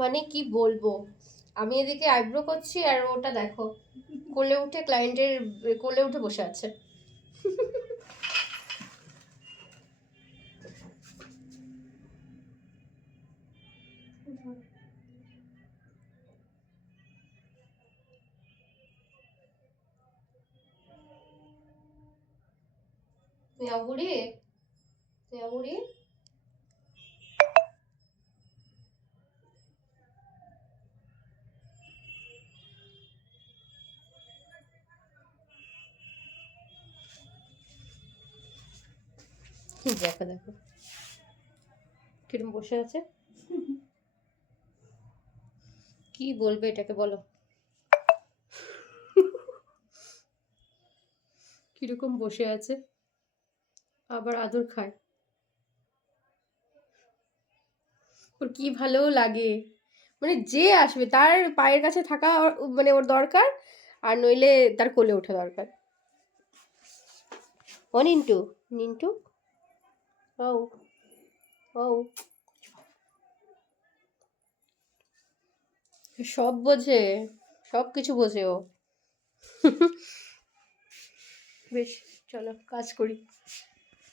মানে কি বলব? আমি এদিকে আইব্রো করছি আর ওটা দেখো, কোলে উঠে ক্লায়েন্টের কোলে উঠে বসে আছে। মেয়া বুড়ি দেখো দেখো। কিরম বসে আছে? কি বলবে এটাকে বলো? কীরকম বসে আছে? আবার আদর খায়। ওর কি ভালো লাগে। মানে যে আসবে, তার পায়ের কাছে থাকা মানে ওর দরকার, আর নইলে তার কোলে ওঠা দরকার। ও, নিন্টু নিন্টু? ও ও সব বোঝে সব কিছু বোঝে ও। বেশ চলো কাজ করি।